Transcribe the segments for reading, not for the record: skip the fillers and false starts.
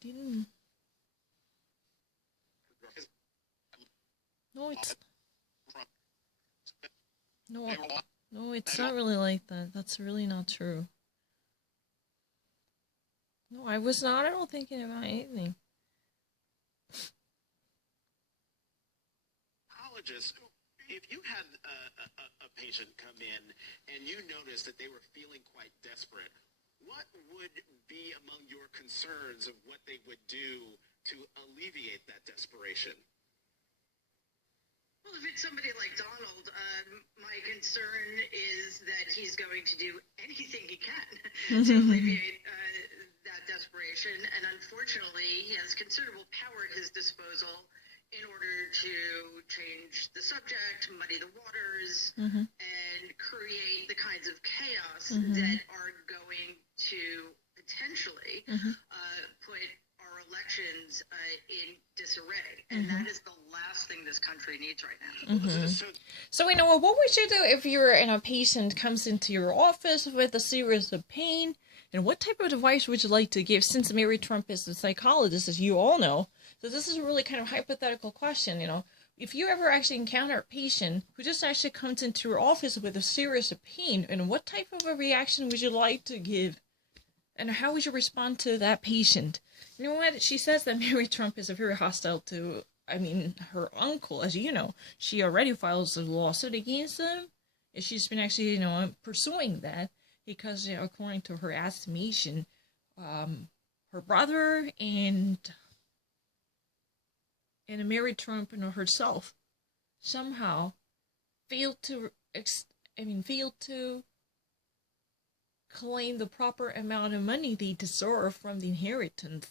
didn't. No, it's no, no, it's not really like that. That's really not true. No, I was not at all thinking about anything. If you had a patient come in and you noticed that they were feeling quite desperate, what would be among your concerns of what they would do to alleviate that desperation? Well, if it's somebody like Donald, my concern is that he's going to do anything he can to alleviate that desperation. And unfortunately, he has considerable power at his disposal in order to change the subject, muddy the waters, and create the kinds of chaos that are going to potentially put our elections in disarray. And that is the last thing this country needs right now. So, what would you do if you're in a patient comes into your office with a series of pain? And what type of advice would you like to give? Since Mary Trump is a psychologist, as you all know, so this is a really kind of hypothetical question, If you ever actually encounter a patient who just actually comes into your office with a serious pain, and what type of a reaction would you like to give? And how would you respond to that patient? You know what? She says that Mary Trump is very hostile to, her uncle, as you know. She already files a lawsuit against him. And she's been actually, pursuing that because, according to her estimation, her brother and Mary Trump and herself somehow failed to claim the proper amount of money they deserve from the inheritance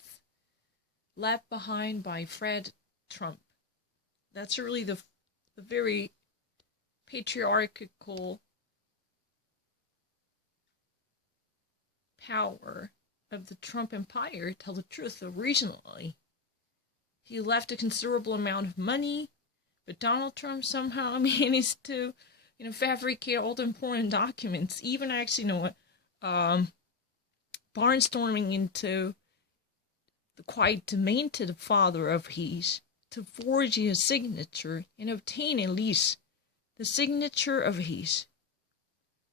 left behind by Fred Trump. That's really the very patriarchal power of the Trump empire, to tell the truth, originally. He left a considerable amount of money, but Donald Trump somehow managed to, fabricate all the important documents, even actually, barnstorming into the quite demented father of his to forge his signature and obtain at least the signature of his.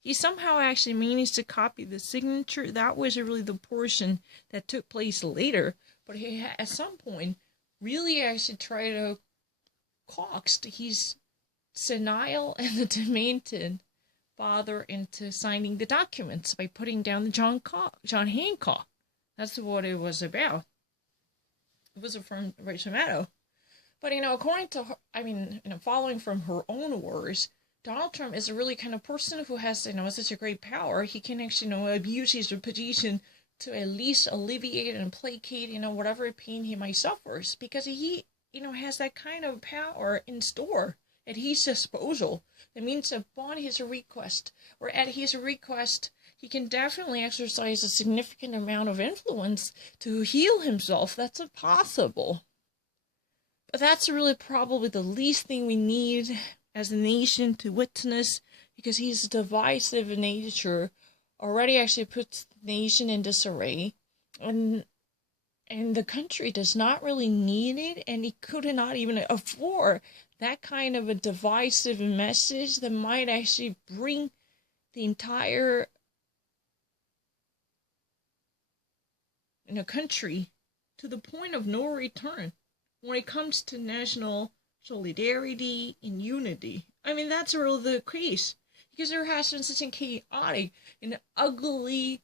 He somehow actually managed to copy the signature. That was really the portion that took place later, but he had, at some point, really actually tried to coax his senile and the demented father into signing the documents by putting down the John Hancock. That's what it was about. It was from Rachel Maddow. But, according to her, following from her own words, Donald Trump is a really kind of person who has, such a great power. He can actually, abuse his position to at least alleviate and placate, whatever pain he might suffer, because he, has that kind of power in store at his disposal. That means upon his request, or at his request, he can definitely exercise a significant amount of influence to heal himself. That's impossible. But that's really probably the least thing we need as a nation to witness, because he's divisive in nature, already actually puts the nation in disarray, and the country does not really need it, and he could not even afford that kind of a divisive message that might actually bring the entire country to the point of no return when it comes to national solidarity and unity. That's really the case, because there has been such a chaotic and ugly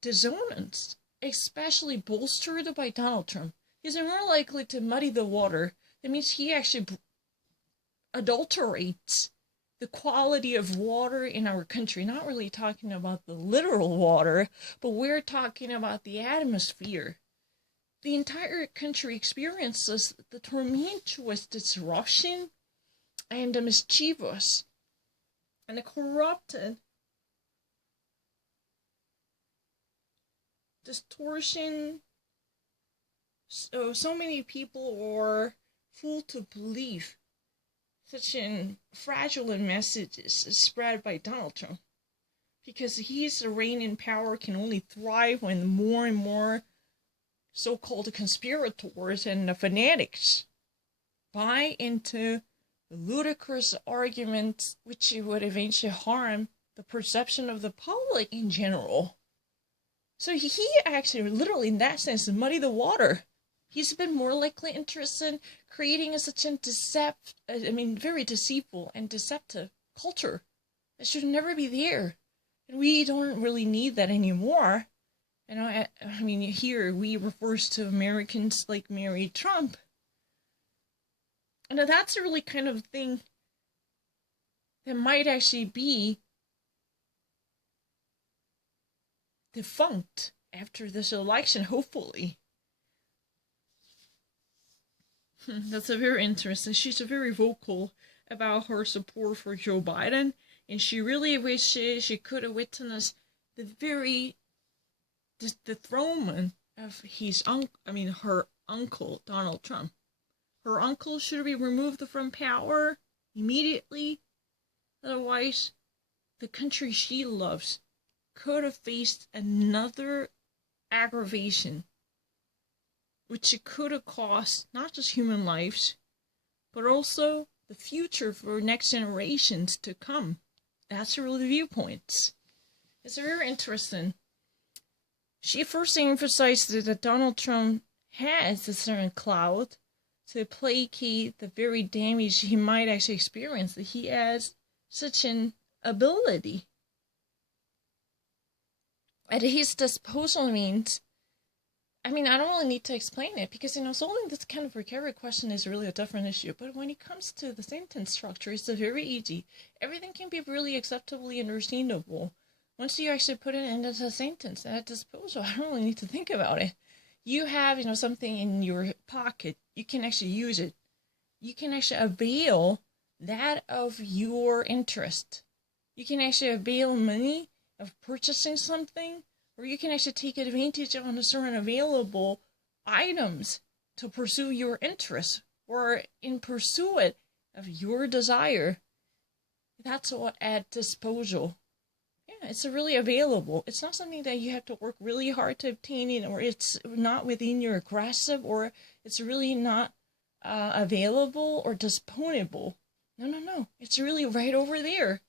dissonance, especially bolstered by Donald Trump. He's more likely to muddy the water. That means he actually adulterates the quality of water in our country. Not really talking about the literal water, but we're talking about the atmosphere. The entire country experiences the tumultuous disruption and the mischievous and the corrupted distortion. So many people are fooled to believe such fraudulent messages spread by Donald Trump, because his reign in power can only thrive when more and more so-called conspirators and the fanatics buy into the ludicrous arguments which would eventually harm the perception of the public in general. So he actually, literally in that sense, muddy the water. He's been more likely interested in creating such a very deceitful and deceptive culture that should never be there. And we don't really need that anymore. Here we refers to Americans like Mary Trump. And that's a really kind of thing that might actually be defunct after this election, hopefully. That's a very interesting. She's very vocal about her support for Joe Biden, and she really wishes she could have witnessed the very dethronement of her uncle, Donald Trump. Her uncle should be removed from power immediately. Otherwise, the country she loves could have faced another aggravation, which it could have cost not just human lives, but also the future for next generations to come. That's really the viewpoints. It's very interesting. She first emphasized that Donald Trump has a certain clout to placate the very damage he might actually experience, that he has such an ability. At his disposal means, I don't really need to explain it, because, solving this kind of precarious question is really a different issue. But when it comes to the sentence structure, it's very easy. Everything can be really acceptably understandable. Once you actually put it into a sentence at disposal, I don't really need to think about it. You have, something in your pocket. You can actually use it. You can actually avail that of your interest. You can actually avail money of purchasing something, or you can actually take advantage of a certain available items to pursue your interest, or in pursuit of your desire. That's what at disposal. Yeah, it's really available. It's not something that you have to work really hard to obtain, or it's not within your grasp, or it's really not available or disposable. No. It's really right over there.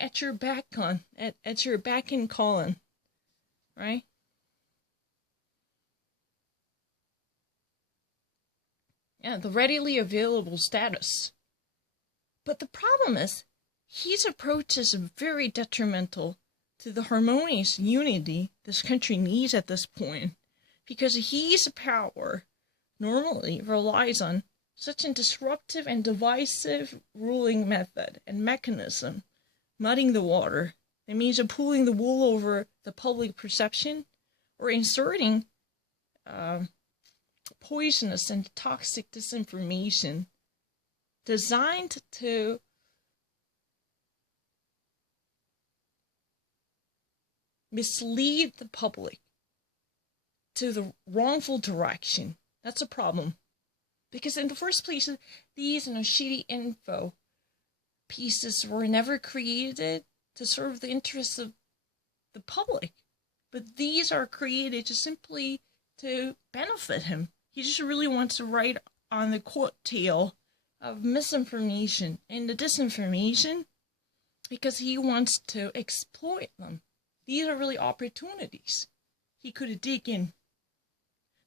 At your back at your back and calling. Right? Yeah, the readily available status. But the problem is, his approach is very detrimental to the harmonious unity this country needs at this point, because his power normally relies on such a disruptive and divisive ruling method and mechanism, muddying the water. It means pulling the wool over the public perception, or inserting poisonous and toxic disinformation designed to mislead the public to the wrongful direction. That's a problem. Because in the first place, these shitty info pieces were never created to serve the interests of the public. But these are created just simply to benefit him. He just really wants to ride on the coattail of misinformation and the disinformation, because he wants to exploit them. These are really opportunities he could dig in.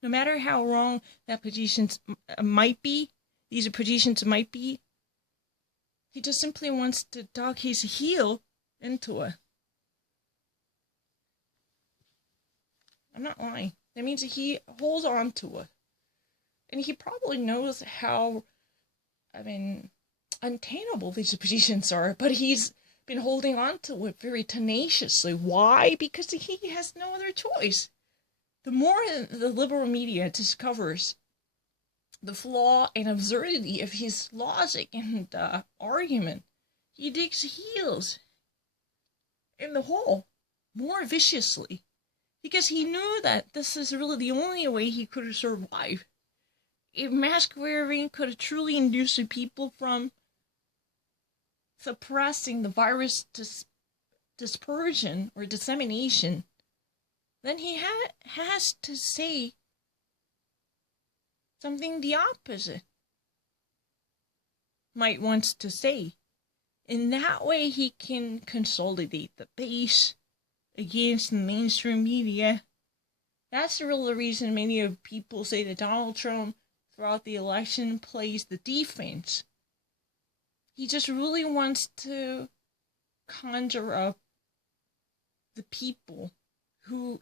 No matter how wrong that positions might be, these positions might be, he just simply wants to dog his heel into it. I'm not lying. That means that he holds on to it. And he probably knows how, untenable these positions are, but he's been holding on to it very tenaciously. Why? Because he has no other choice. The more the liberal media discovers the flaw and absurdity of his logic and argument, he digs heels in the hole more viciously, because he knew that this is really the only way he could survive. If mask wearing could truly induce people from suppressing the virus dispersion or dissemination, then he has to say something the opposite might wants to say. In that way, he can consolidate the base against the mainstream media. That's the real reason many of people say that Donald Trump, throughout the election, plays the defense. He just really wants to conjure up the people who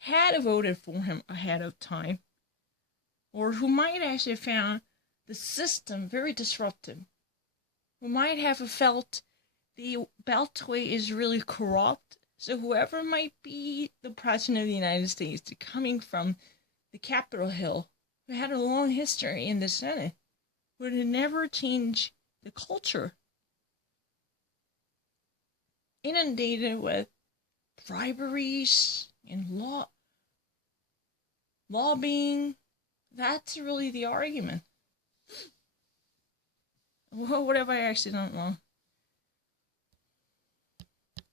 had voted for him ahead of time, or who might actually have found the system very disruptive, who might have felt the Beltway is really corrupt. So whoever might be the president of the United States, coming from the Capitol Hill, who had a long history in the Senate, would never change the culture. Inundated with briberies and lobbying. That's really the argument. What have I actually done wrong?